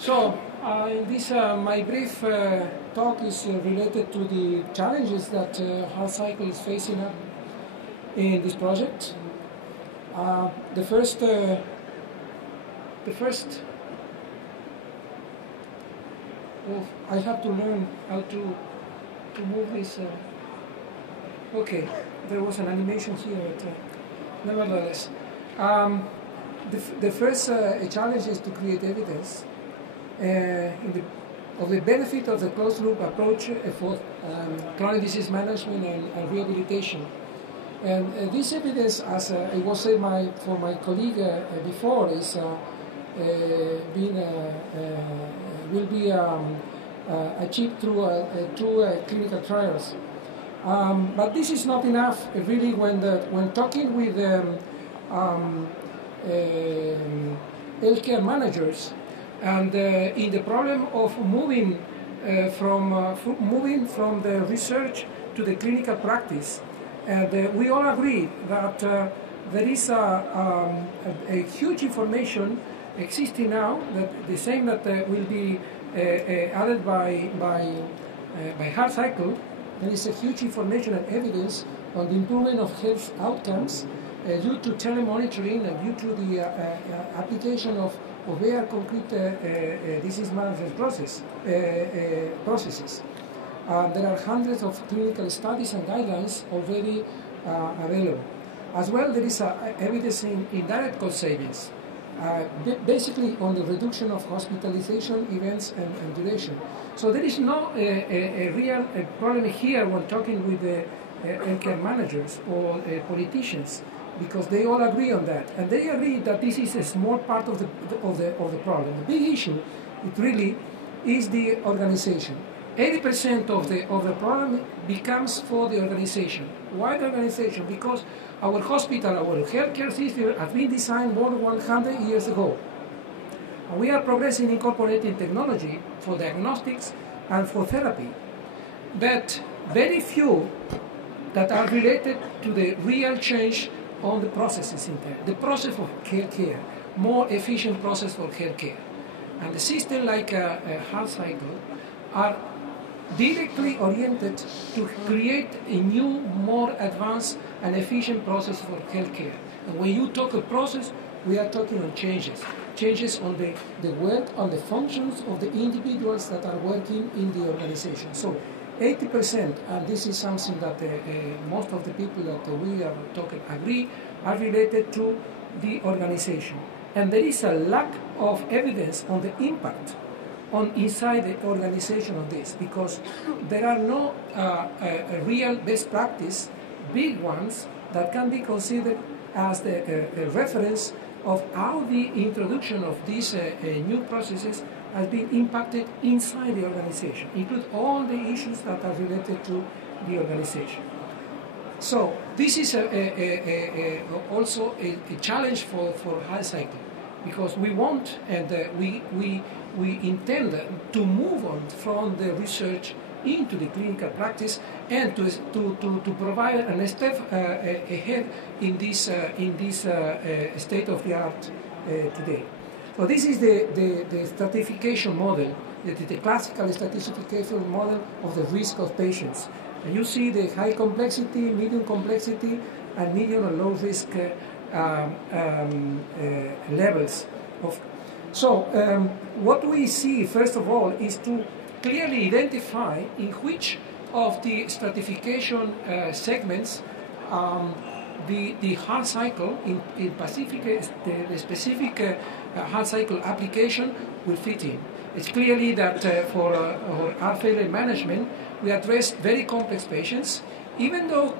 So, in this, my brief talk is related to the challenges that Heart Cycle is facing up in this project. The first, well, I have to learn how to move this. Okay, there was an animation here, but nevertheless. The first challenge is to create evidence of the benefit of the closed-loop approach for chronic disease management and rehabilitation. And this evidence, as it was said for my colleague before, is will be achieved through clinical trials. But this is not enough, really, when talking with healthcare managers, and in the problem of moving from the research to the clinical practice. And we all agree that there is a huge information existing now, that the same that will be added by Heart Cycle. There is a huge information and evidence on the improvement of health outcomes due to telemonitoring and due to the application of very concrete disease management processes. There are hundreds of clinical studies and guidelines already available. As well, there is evidence in direct cost savings, basically on the reduction of hospitalization events and duration. So there is no a real problem here when talking with the healthcare managers or politicians, because they all agree on that, and they agree that this is a small part of the problem. The big issue, it really is the organization. 80% of the problem becomes for the organization. Why the organization? Because our hospital, our healthcare system has been designed more than 100 years ago. And we are progressing incorporating technology for diagnostics and for therapy, but very few that are related to the real change on the processes in there, the process of healthcare, more efficient process for healthcare. And the system like Heart Cycle are directly oriented to create a new, more advanced and efficient process for healthcare. And when you talk a process, we are talking on changes on the work, on the functions of the individuals that are working in the organization. So 80%, and this is something that most of the people that we are talking agree, are related to the organization. And there is a lack of evidence on the impact on inside the organization of this, because there are no real best practice, big ones, that can be considered as the reference of how the introduction of these new processes has been impacted inside the organization, include all the issues that are related to the organization. So this is also a challenge for Heart Cycle, because we want and we intend to move on from the research into the clinical practice and to provide a step ahead in this state of the art today. So this is the stratification model, the classical stratification model of the risk of patients. And you see the high complexity, medium complexity, and medium and low risk levels of. So what we see, first of all, is to clearly identify in which of the stratification segments the Heart Cycle, in Pacific, the specific Heart Cycle application will fit in. It's clearly that for heart failure management, we address very complex patients, even though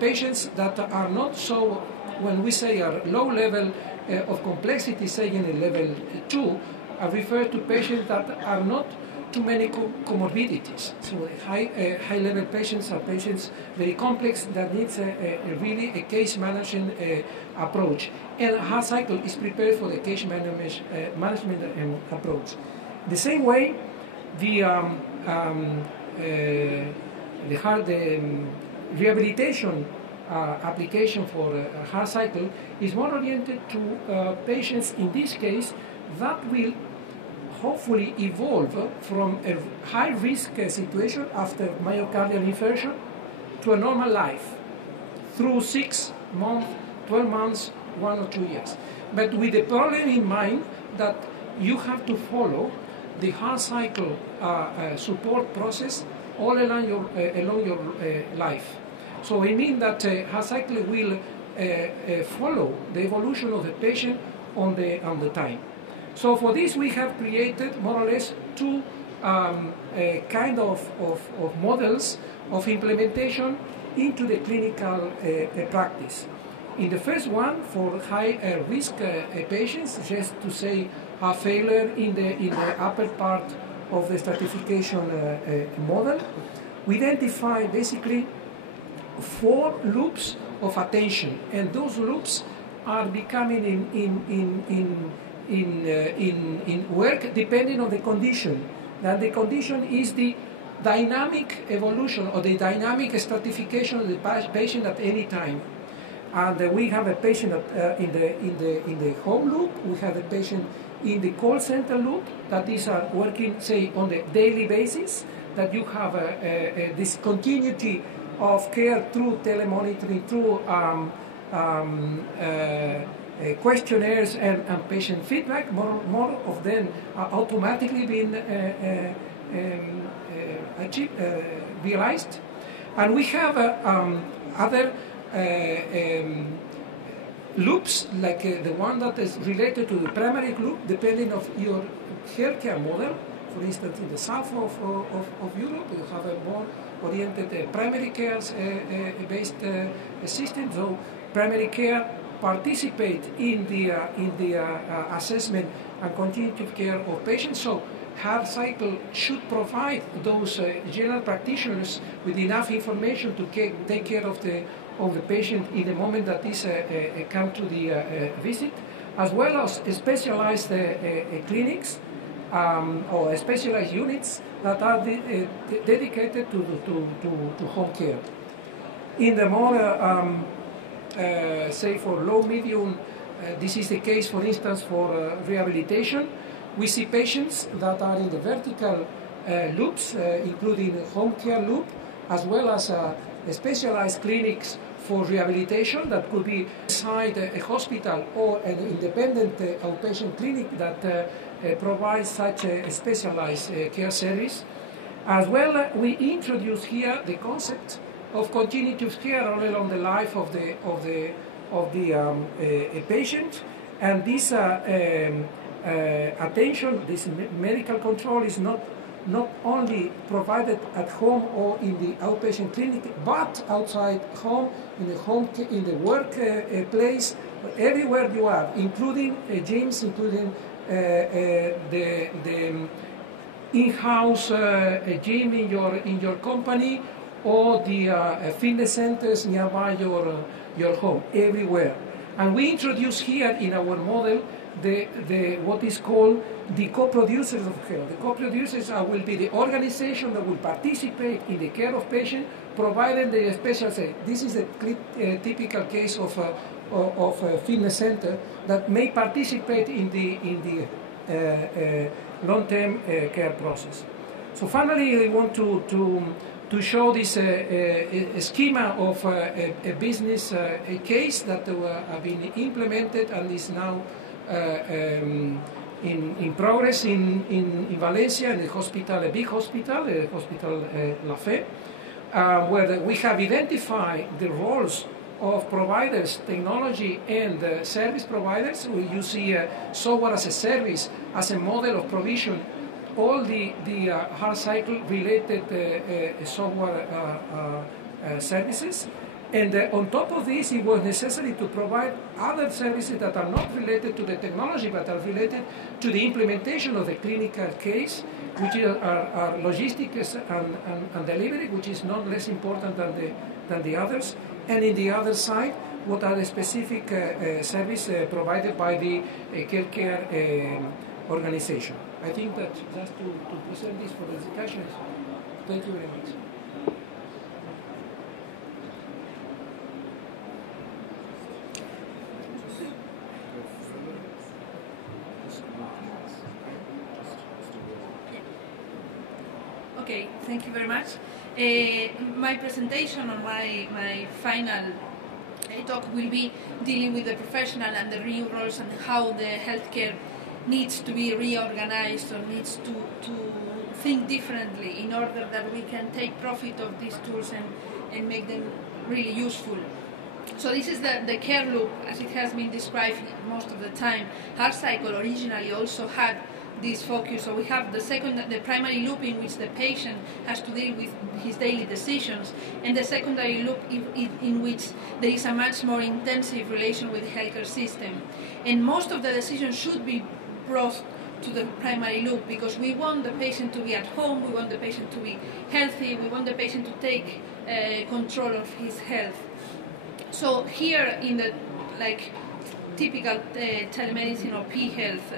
patients that are not so, when we say are low level of complexity, say in a level 2, are referred to patients that are not too many comorbidities. So high level patients are patients very complex that needs really a case management approach. And Heart Cycle is prepared for the case management approach. The same way, the rehabilitation application for Heart Cycle is more oriented to patients, in this case, that will hopefully evolve from a high-risk situation after myocardial infarction to a normal life through 6 months, 12 months, 1 or 2 years. But with the problem in mind that you have to follow the heart cycle support process all along your life. So it means that heart cycle will follow the evolution of the patient on the time. So for this we have created more or less two kind of models of implementation into the clinical practice. In the first one, for high risk patients, just to say heart failure in the upper part of the stratification model, we identify basically 4 loops of attention, and those loops are becoming in work depending on the condition. Now the condition is the dynamic evolution or the dynamic stratification of the patient at any time. And we have a patient in the home loop. We have a patient in the call center loop that is working, say, on the daily basis. That you have this continuity of care through telemonitoring, through questionnaires and patient feedback. More of them are automatically being realized. And we have other loops, like the one that is related to the primary loop, depending on your healthcare model. For instance, in the south of Europe, you have a more oriented primary care based system. So primary care participate in the assessment and continuity of care of patients. So heart cycle should provide those general practitioners with enough information to take care of the patient in the moment that is come to the visit, as well as specialized clinics or specialized units that are dedicated to home care. In the more, say for low, medium, this is the case, for instance, for rehabilitation. We see patients that are in the vertical loops, including home care loop, as well as specialized clinics for rehabilitation that could be inside a hospital or an independent outpatient clinic that provides such a specialized care service. As well, we introduce here the concept of continuity of care all along the life of the patient, and this attention, this medical control is not only provided at home or in the outpatient clinic, but outside home, in the work place, everywhere you are, including gyms, including the in-house gym in your company, or the fitness centers nearby your home, everywhere. And we introduce here in our model the what is called the co-producers of care. The co-producers will be the organization that will participate in the care of patients, provided the special say. This is a typical case of a fitness center that may participate in the long-term care process. So finally, we want to show this schema of a business case that have been implemented and is now in progress in Valencia, in the hospital, a big hospital, Hospital La Fe, where we have identified the roles of providers, technology, and service providers. You see software as a service, as a model of provision, all the heart cycle related software services. And on top of this, it was necessary to provide other services that are not related to the technology, but are related to the implementation of the clinical case, which are logistics and delivery, which is not less important than the others. And in the other side, what are the specific services provided by the care organization. I think that just to present this for the discussion. Thank you very much. Okay, thank you very much. My presentation or my final talk will be dealing with the professional and the new roles and how the healthcare needs to be reorganized or needs to think differently in order that we can take profit of these tools and make them really useful. So this is the care loop as it has been described most of the time. Heart cycle originally also had this focus. So we have the primary loop in which the patient has to deal with his daily decisions, and the secondary loop in which there is a much more intensive relation with the healthcare system. And most of the decisions should be brought to the primary loop because we want the patient to be at home, we want the patient to be healthy, we want the patient to take control of his health. So here in the typical telemedicine or P-health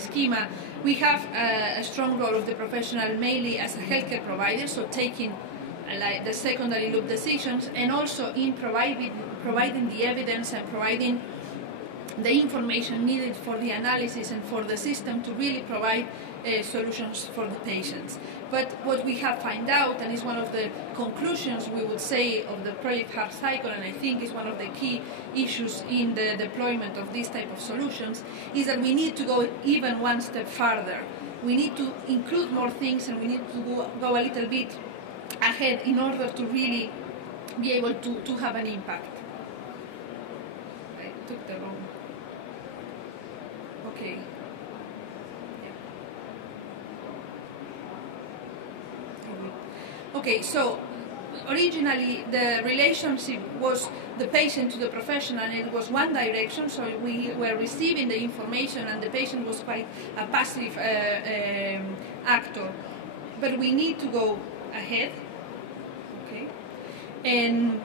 schema, we have a strong role of the professional mainly as a healthcare provider, so taking the secondary loop decisions, and also in providing the evidence and providing the information needed for the analysis and for the system to really provide solutions for the patients. But what we have found out, and is one of the conclusions we would say of the project Heart Cycle, and I think is one of the key issues in the deployment of these type of solutions, is that we need to go even one step further. We need to include more things, and we need to go a little bit ahead in order to really be able to have an impact. I took the wrong. Okay. Okay, so originally the relationship was the patient to the professional, and it was one direction, so we were receiving the information and the patient was quite a passive actor. But we need to go ahead, okay? And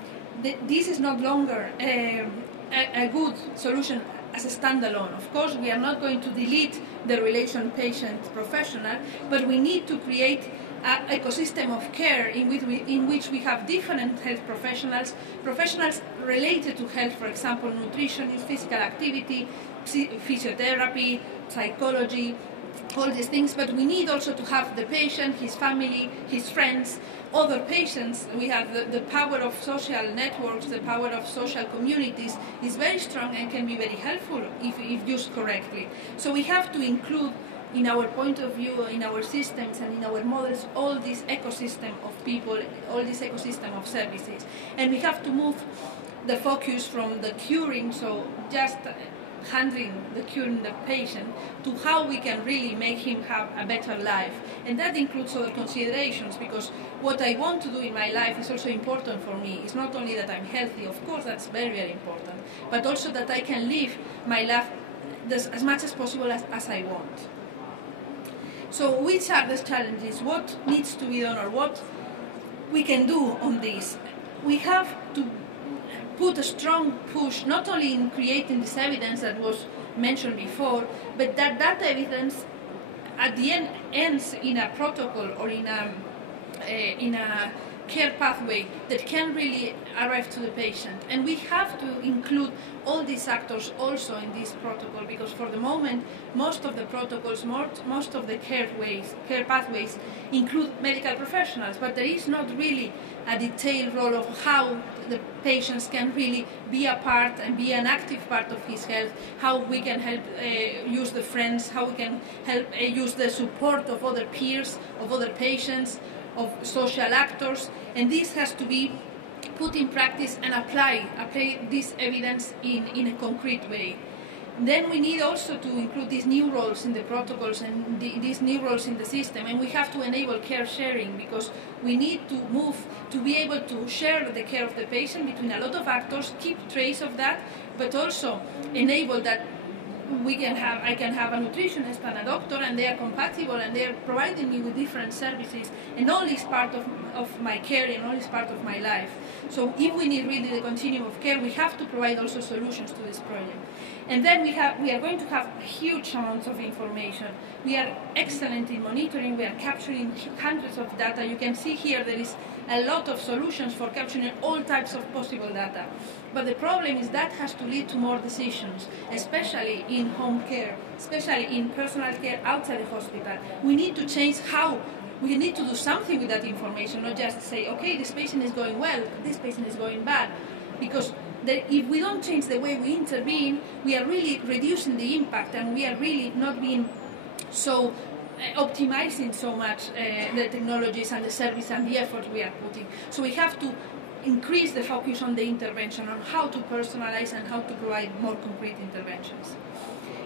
this is no longer a good solution as a standalone. Of course, we are not going to delete the relation patient-professional, but we need to create an ecosystem of care in which we have different health professionals related to health, for example, nutrition, physical activity, physiotherapy, psychology, all these things, but we need also to have the patient, his family, his friends, other patients. We have the power of social networks, the power of social communities is very strong and can be very helpful if used correctly. So we have to include in our point of view, in our systems and in our models, all this ecosystem of people, all this ecosystem of services. And we have to move the focus from the curing, so just handling curing the patient, to how we can really make him have a better life. And that includes other considerations, because what I want to do in my life is also important for me. It's not only that I'm healthy, of course that's very, very important, but also that I can live my life as much as possible as I want. So which are the challenges? What needs to be done, or what we can do on this? We have to put a strong push not only in creating this evidence that was mentioned before, but that evidence at the end ends in a protocol or in a care pathway that can really arrive to the patient. And we have to include all these actors also in this protocol, because for the moment most of the protocols, most of the care pathways include medical professionals, but there is not really a detailed role of how the patients can really be a part and be an active part of his health, how we can help use the friends, how we can help use the support of other peers, of other patients, of social actors, and this has to be put in practice and apply this evidence in a concrete way. Then we need also to include these new roles in the protocols and these new roles in the system, and we have to enable care sharing, because we need to move to be able to share the care of the patient between a lot of actors, keep trace of that, but also enable that I can have a nutritionist and a doctor, and they are compatible and they are providing me with different services, and all is part of my care and all is part of my life. So if we need really the continuum of care, we have to provide also solutions to this project. And then we are going to have huge amounts of information. We are excellent in monitoring, we are capturing hundreds of data. You can see here there is a lot of solutions for capturing all types of possible data. But the problem is that has to lead to more decisions, especially in home care, especially in personal care outside the hospital. We need to change how we need to do something with that information, not just say, okay, this patient is going well, this patient is going bad, because if we don't change the way we intervene, we are really reducing the impact, and we are really not being so optimizing so much the technologies and the service and the effort we are putting. So we have to increase the focus on the intervention, on how to personalize and how to provide more concrete interventions.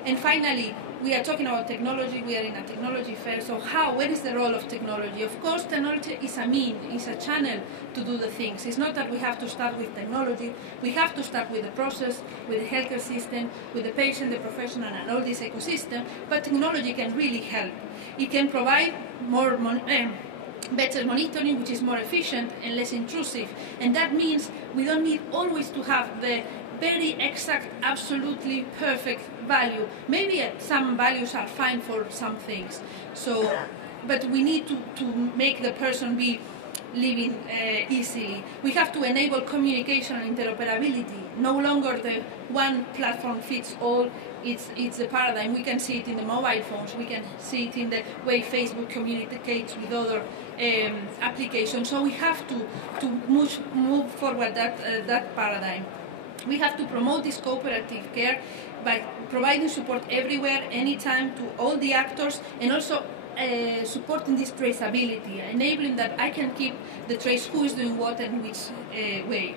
And finally, we are talking about technology, we are in a technology fair, so where is the role of technology? Of course, technology is a mean, is a channel to do the things. It's not that we have to start with technology, we have to start with the process, with the healthcare system, with the patient, the professional, and all this ecosystem, but technology can really help. It can provide more better monitoring, which is more efficient and less intrusive, and that means we don't need always to have the very exact, absolutely perfect value. Maybe some values are fine for some things, but we need to make the person be living easily. We have to enable communication and interoperability. No longer the one platform fits all. It's the paradigm. We can see it in the mobile phones. We can see it in the way Facebook communicates with other applications. So we have to move forward that paradigm. We have to promote this cooperative care by providing support everywhere, anytime, to all the actors, and also supporting this traceability, enabling that I can keep the trace who is doing what and which way.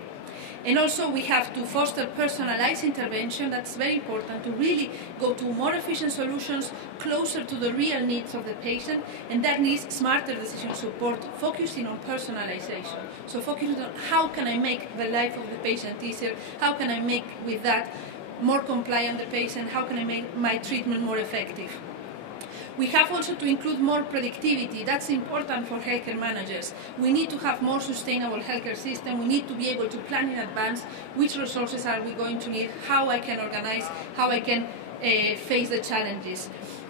And also we have to foster personalized intervention. That's very important, to really go to more efficient solutions closer to the real needs of the patient, and that needs smarter decision support, focusing on personalization. So focusing on how can I make the life of the patient easier, how can I make with that more compliant the patient, how can I make my treatment more effective. We have also to include more predictivity. That's important for healthcare managers. We need to have more sustainable healthcare system. We need to be able to plan in advance which resources are we going to need, how I can organize, how I can face the challenges.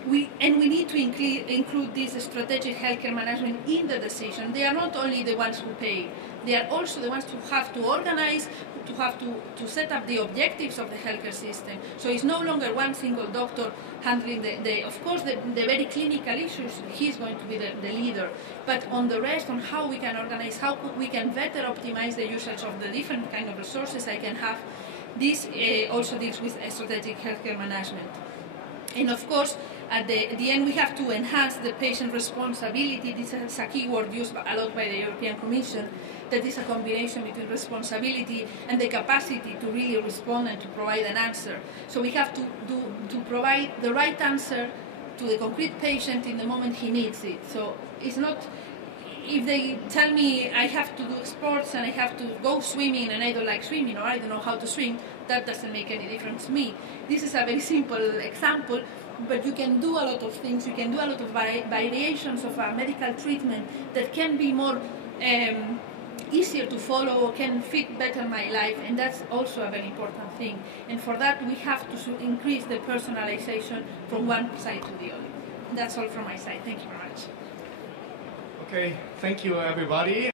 We need to include this strategic healthcare management in the decision. They are not only the ones who pay, they are also the ones who have to organize, to have to set up the objectives of the healthcare system. So it's no longer one single doctor handling of course, the very clinical issues. He's going to be the leader. But on the rest, on how we can organize, how we can better optimize the usage of the different kind of resources I can have, this also deals with strategic healthcare management. And of course, at the end, we have to enhance the patient responsibility. This is a key word used a lot by the European Commission, that is a combination between responsibility and the capacity to really respond and to provide an answer. So we have to provide the right answer to the concrete patient in the moment he needs it. So it's not, if they tell me I have to do sports and I have to go swimming and I don't like swimming, or I don't know how to swim, that doesn't make any difference to me. This is a very simple example, but you can do a lot of things. You can do a lot of variations of a medical treatment that can be more easier to follow, or can fit better my life, and that's also a very important thing. And for that, we have to increase the personalization from one side to the other. That's all from my side. Thank you very much. Okay, thank you everybody.